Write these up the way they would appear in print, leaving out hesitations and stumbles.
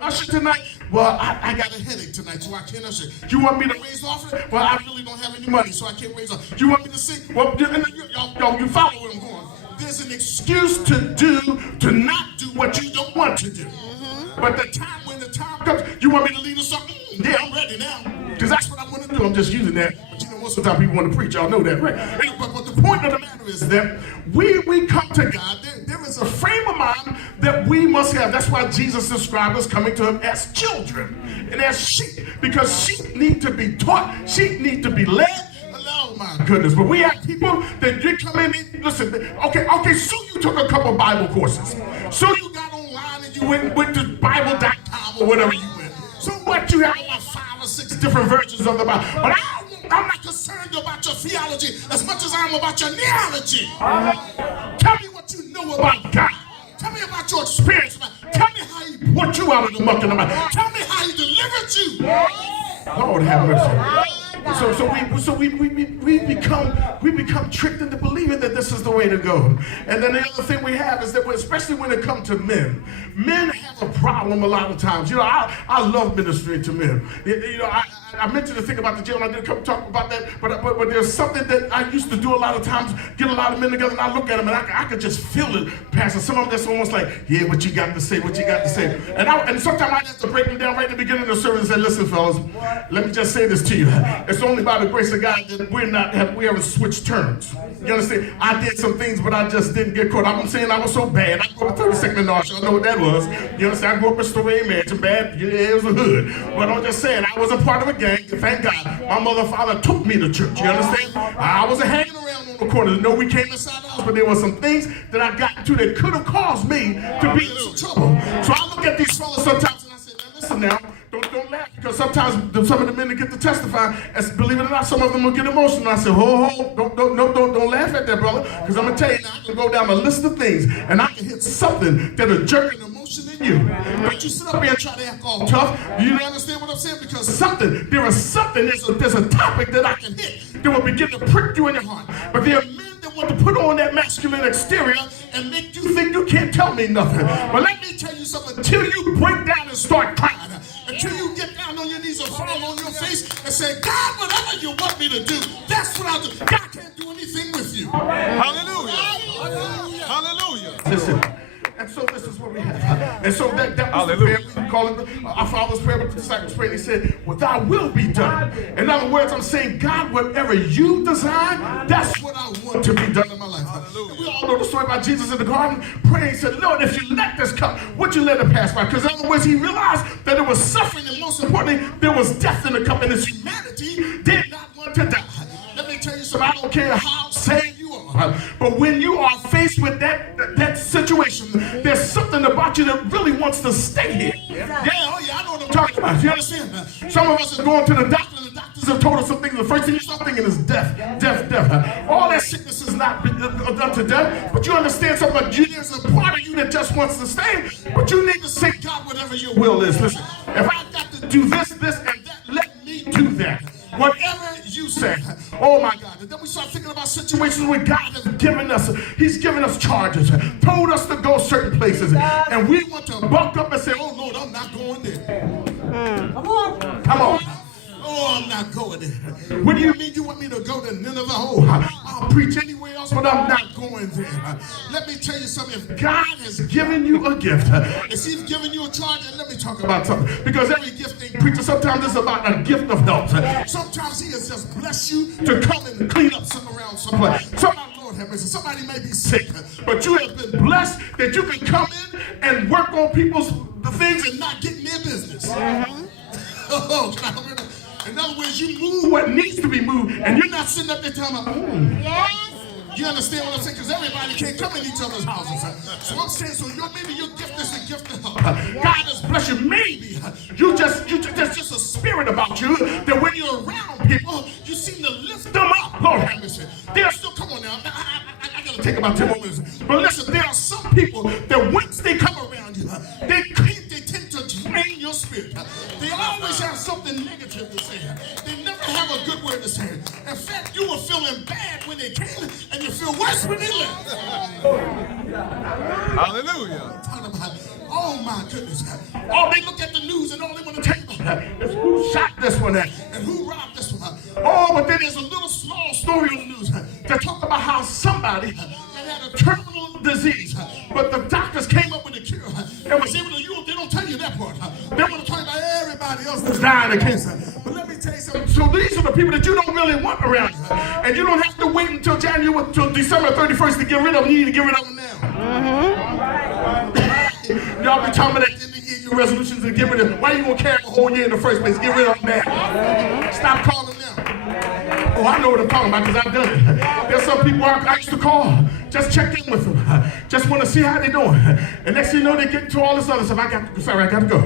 Usher tonight? Well, I got a headache tonight, so I can't usher. You want me to raise offering? Well, I really don't have any money, so I can't raise offering. You want me to sing? Well, y'all, you follow where I'm going. There's an excuse to not do what you don't want to do. But when the time comes, you want me to lead us something? Yeah, I'm ready now. Because that's what I want to do. I'm just using that. But you know, most of the time people want to preach. Y'all know that, right? But the point of the matter is that we come to God. There is a frame of mind that we must have. That's why Jesus described us coming to him as children and as sheep. Because sheep need to be taught. Sheep need to be led. Oh my goodness, but we have people that you come in and listen, okay, so you took a couple Bible courses. So you got online and you went to Bible.com or whatever you went. So what, you have like 5 or 6 different versions of the Bible. But I'm not concerned about your theology as much as I am about your neology. Tell me what you know about God. Tell me about your experience. Tell me how he brought you out of the muck and the mud. Tell me how he delivered you. Lord have mercy. So we become tricked into believing that this is the way to go. And then the other thing we have is that, especially when it comes to men have a problem a lot of times. You know, I love ministering to men. You know, I mentioned the thing about the jail, and I didn't come talk about that, but there's something that I used to do a lot of times, get a lot of men together, and I look at them, and I could just feel it, Pastor. Some of them that's almost like, yeah, what you got to say, what you got to say. And sometimes I have to break them down right at the beginning of the service and say, listen, fellas, let me just say this to you. It's only by the grace of God that we ever switched terms. You understand? I did some things, but I just didn't get caught. I'm saying I was so bad. I grew up in 32nd and North. Y'all know what that was. You understand? I grew up in Pastoral Mansion, bad. Yeah, it was a hood. But I'm just saying, I was a part of a gang. Thank God. My mother and father took me to church. You understand? I wasn't hanging around on the corner. No, we came inside the house, but there were some things that I got into that could have caused me to be in some trouble. So I look at these fellas sometimes and I say, now listen now. Don't laugh, because sometimes some of the men that get to testify, as believe it or not, some of them will get emotional. I say, don't laugh at that, brother, because I'm gonna tell you now, I can go down a list of things and I can hit something that'll jerk an emotion in you. But you sit up here and try to act all tough. You understand what I'm saying? Because there's a topic that I can hit that will begin to prick you in your heart. But there are men that want to put on that masculine exterior and make you think you can't tell me nothing. But let me tell you something, until you break down and start crying, until you get down on your knees and fall on your face and say, God, whatever you want me to do, that's what I'll do. God can't do anything with you. Hallelujah. Hallelujah. Listen. And so this is what we have. And so that was the prayer. We call it our Father's prayer, but the disciples prayed. He said, well, thy will be done. In other words, I'm saying, God, whatever you design, that's what I want to be done in my life. And we all know the story about Jesus in the garden praying. He said, Lord, if you let this cup, would you let it pass by? Because in other words, he realized that there was suffering, and most importantly, there was death in the cup, and his humanity did not want to die. Let me tell you something, I don't care how saved you are, but when you are faced with that situation, there's something about you that really wants to stay here. Yeah, I know what I'm talking about. You understand? Some of us are going to the doctor, and the doctors have told us some things. The first thing you start thinking is death. All that sickness is not done to death, but you understand something about you. There's a part of you that just wants to stay, but you need to say, God, whatever your will is. Listen, if I've got to do this, and that, let me do that. Whatever you say. Oh my God. And then we start thinking about situations where God has given us, he's given us charges, told us to go certain places, and we want to buck up and say, oh Lord, I'm not going there. Come on. Oh, I'm not going there. What do you mean you want me to go to Nineveh? Oh, I'll preach anywhere else, but I'm not going there. Let me tell you something. If God has given you a gift, if he's given you a charge, and let me talk about something. Because every gift ain't preacher. Sometimes it's about a gift of help. Sometimes he has just blessed you to come and clean up something around someplace. Somebody may be sick, but you have been blessed that you can come in and work on people's things and not get in their business. In other words, you move what needs to be moved, and you're not sitting up there telling them, yes. You understand what I'm saying? Because everybody can't come in each other's houses. So I'm saying, maybe your gift is a gift of help. God has blessed you. Maybe there's just a spirit about you that when you're around people, you seem to lift them up. Lord have mercy. They're still, come on now. I got to take about 10 more minutes. But listen, there are some people that once they come around you, they tend to drain your spirit. They always have something negative to say. They never have a good word to say. In fact, you were feeling bad when they came, and you feel worse when they left. Hallelujah. Oh my goodness. Oh, they look at this one and who robbed this one. Oh, but then there's a little small story on the news that talk about how somebody that had a terminal disease, but the doctors came up with a cure and was able to use. They don't tell you that part. They want to talk about everybody else that's dying of cancer. But let me tell you something. So these are the people that you don't really want around you, and you don't have to wait until December 31st to get rid of them. You need to get rid of them now. Y'all be talking about at the end of the year, your resolutions to get rid of them. Why are you going to carry the whole year in the first place? Get rid of them now. Stop calling them. Oh, I know what I'm talking about because I've done it. There's some people I used to call, just check in with them, just want to see how they're doing. And next thing you know, they get into all this other stuff. I got to go.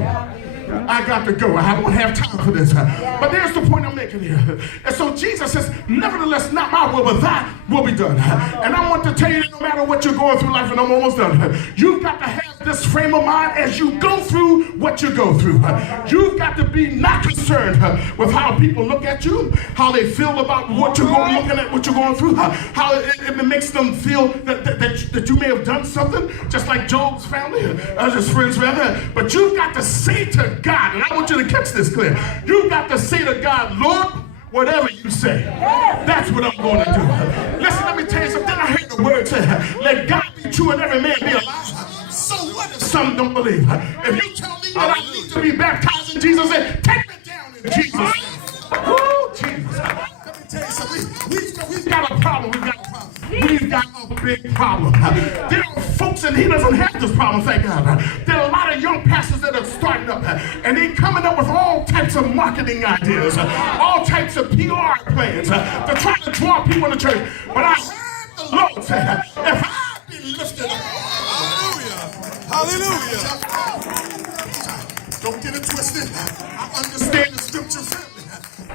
I got to go. I don't have time for this. But there's the point I'm making here. And so Jesus says, nevertheless, not my will, but thy will be done. And I want to tell you that no matter what you're going through life, and I'm almost done, you've got to have this frame of mind as you go through what you go through. You've got to be not concerned with how people look at you, how they feel about what you're looking at, what you're going through, how it makes them feel that you may have done something, just like Job's family, his friends rather. But you've got to say to God, and I want you to catch this clear. You've got to say to God, Lord, whatever you say, that's what I'm going to do. Listen, let me tell you something. I heard the word say, let God be true and every man be a liar. So what if some don't believe? If you tell me that I need to be baptized in Jesus' name, take me down in Jesus' name. Woo, Jesus. Let me tell you something. We've got a problem. We've got a big problem. There are folks, and he doesn't have this problem, thank God. There are a lot of young pastors that are starting up, and they're coming up with all types of marketing ideas, all types of PR plans to try to draw people in the church. But I heard the Lord say, if I've been lifted up, hallelujah. Don't get it twisted. I understand the scripture family.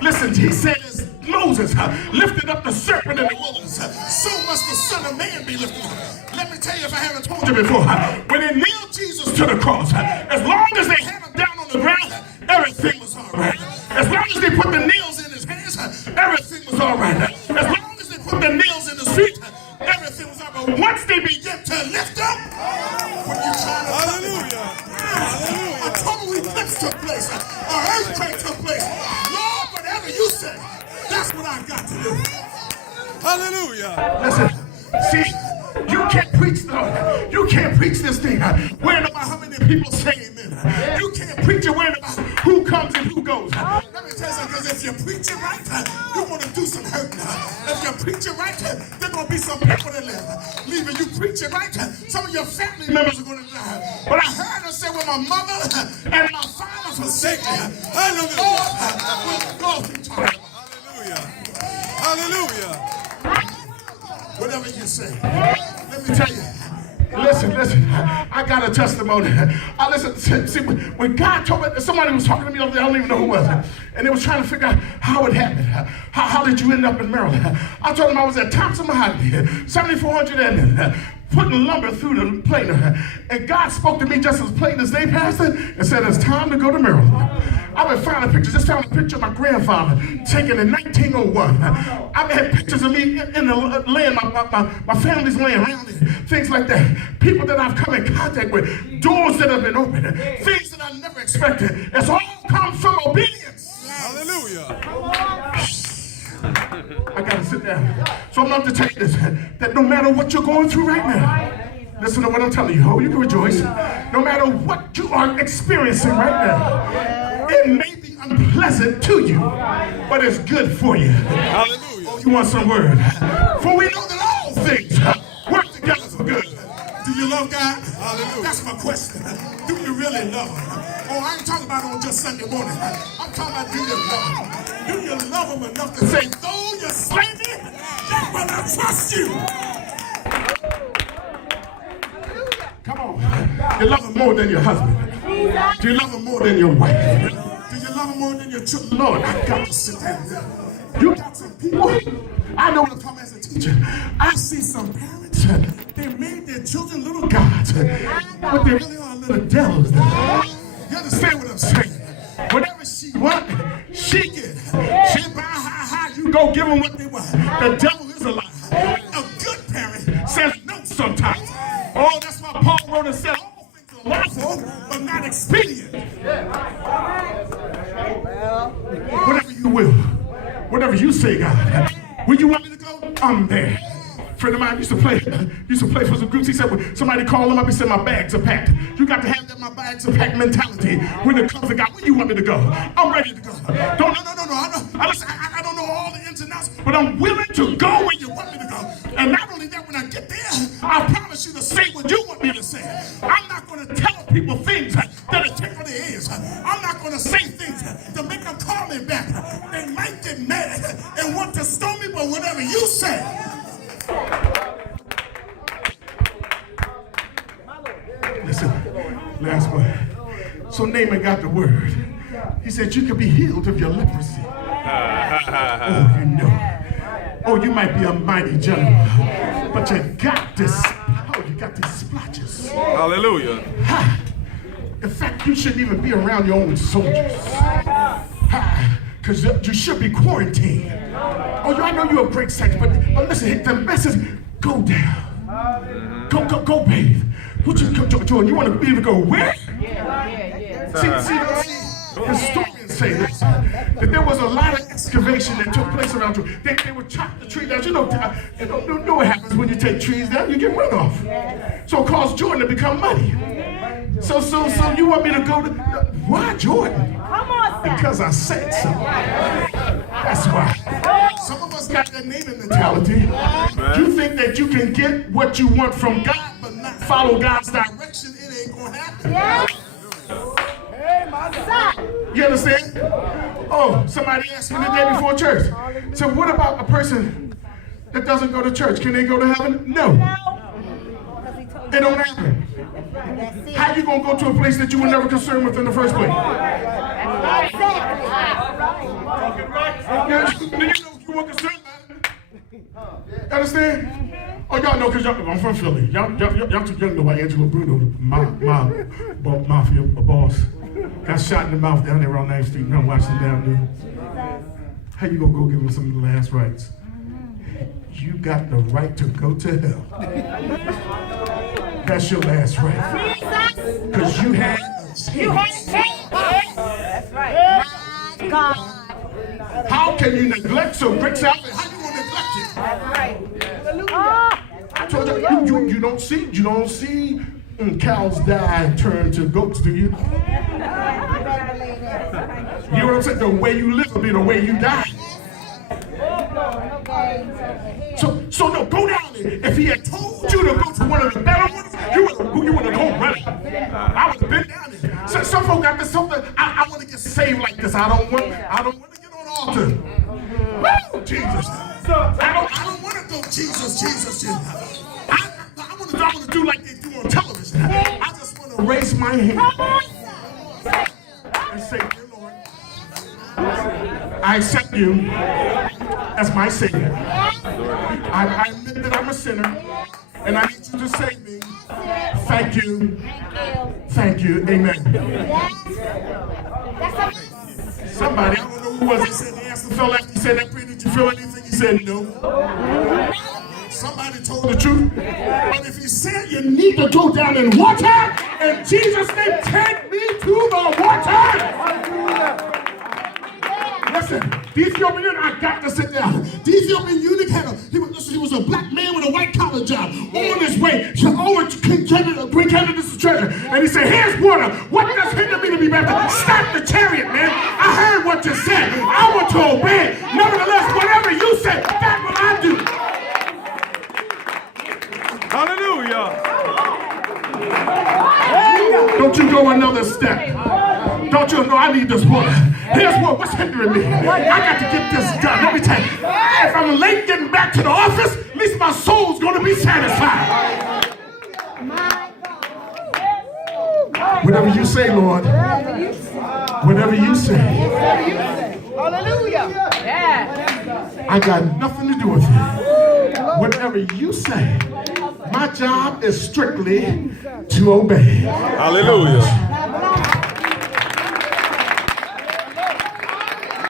Listen, he said as Moses lifted up the serpent in the wilderness, so must the Son of Man be lifted up. Let me tell you, if I haven't told you before, when they nailed Jesus to the cross, as long as they had him down on the ground, everything was all right. As long as they put the nails in his hands, everything was all right. As long as they put the nails in his feet, everything was all right. But once they began to lift up, when you try to hallelujah, a total eclipse took place, an earthquake took place. Lord, whatever you say, that's what I got to do. Hallelujah. Listen, see, you can't preach this thing worrying about how many people say amen. You can't preach it worrying about who comes and who goes. Let me tell you something, because if you preach it right, you're going to do some hurting. If you preach it right, there's going to be some people that leave. If you preach it right, some of your family members are going to die. But I heard her say, when my mother and my father forsake me, hallelujah. Hallelujah. Whatever you say. Let me tell you. Listen. I got a testimony. See, when God told me, somebody was talking to me over there, I don't even know who it was, and they was trying to figure out how it happened. How did you end up in Maryland? I told them I was at Thompson Mahogany, 7400 and putting lumber through the planer. And God spoke to me just as plain as they passed it and said, it's time to go to Maryland. I've been finding pictures. Just found a picture of my grandfather taken in 1901. I've had pictures of me in the land, my family's land around it, things like that. People that I've come in contact with, doors that have been opened, things that I never expected. It's all come from obedience. Hallelujah. I gotta sit down. So I'm going to tell you this, that no matter what you're going through right now, listen to what I'm telling you. Oh, you can rejoice. No matter what you are experiencing right now, it may be unpleasant to you, but it's good for you. Hallelujah. Oh, you want some word? For we know that all things work together for good. Do you love God? Hallelujah. That's my question. Do you really love Him? Oh, I ain't talking about on just Sunday morning. I'm talking about do you love Him? Do you love Him enough to say, though you slay me, yet will I trust you? Come on. You love Him more than your husband. Do you love Him more than your wife? Do you love Him more than your children? Lord, I got to sit down. You got some people. I know what I'm talking as a teacher. I see some parents. They made their children little gods, but they really are little devils. You understand what I'm saying? Whatever she wants, she gets. She buy high, you go give them what they want. The devil is a liar. A good parent says no sometimes. Oh, that's why Paul wrote and said, all things are lawful, but not expedient. you will. Whatever you say, God. Where you want me to go, I'm there. A friend of mine used to play for some groups. He said, when somebody called him up, he said, my bags are packed. You got to have that my bags are packed mentality when it comes to God. Where you want me to go? I'm ready to go. No. I don't know all the ins and outs, but I'm willing to go where you want me to go. And not only that, when I get there, I promise you to say what you want me to say. I'm not going to tell people things that are tickle their ears. I'm not going to say things to make them call me back. They might get mad and want to stone me, but whatever you say. Listen, last one. So Naaman got the word. He said, you could be healed of your leprosy. Oh, you know. Oh, you might be a mighty general, but you got this. Oh, you got these splotches. Hallelujah. In fact, you shouldn't even be around your own soldiers. Because you should be quarantined. Oh, I know you're a great saint, but listen, the message, go down. Go bathe. What you Jordan, you want to be able to go where? See, historians say this, that there was a lot of excavation that took place around you. They would chop the tree down. You know what happens when you take trees down? You get runoff. So it caused Jordan to become muddy. So you want me to go to, why Jordan? Come on, sir. Because I said so. That's why. Some of us got that Naaman mentality. You think that you can get what you want from God, but not follow God's direction, it ain't gonna happen. Yeah. You understand? Oh, somebody asked me the day before church. So what about a person that doesn't go to church? Can they go to heaven? No. It don't happen. How you gonna go to a place that you were never concerned with in the first place? You know you weren't concerned about it. Understand? Oh, y'all know because I'm from Philly. Y'all too young to know why Angelo Bruno, my mafia boss, got shot in the mouth down there on 9th Street. I'm watching down there. How you gonna go give him some of the last rites? You got the right to go to hell. That's your last right. Because you had a chance. That's right. My God. How can you neglect so great salvation? How you gonna neglect it? That's right. I told you don't see cows die and turn to goats, do you? You know what I'm saying? The way you live will be the way you die. So no, go down there. If he had told you to go to one of the better ones, you would have gone running. I would have been down there. So some folk got this something. I want to get saved like this. I don't want to get on the altar. Woo, Jesus. I don't want to go Jesus. I want to do like they do on television. I just want to raise my hand and say, dear Lord, I accept you as my Savior. I admit that I'm a sinner, and I need you to save me. Thank you. Thank you. Amen. Somebody, I don't know who was it, said, they asked the fellow after he said that prayer, did you feel anything? He said, no. Somebody told the truth. But if he said you need to go down in water, in Jesus' name, take me to the water. Listen, the Ethiopian, I got to sit down. The Ethiopian eunuch he was a black man with a white collar job on his way to bring Candace's treasure. And he said, here's water. What does hinder me to be baptized? Stop the chariot, man. I heard what you said. I want to obey. Nevertheless, whatever you say, that's what I do. Hallelujah. Don't you go another step. Don't you know I need this water? Here's what's hindering me. I got to get this done. Let me tell you. If I'm late getting back to the office, at least my soul's going to be satisfied. Whatever you say, Lord. Whatever you say. Hallelujah. Yeah. I got nothing to do with you. Whatever you say. My job is strictly to obey. Hallelujah.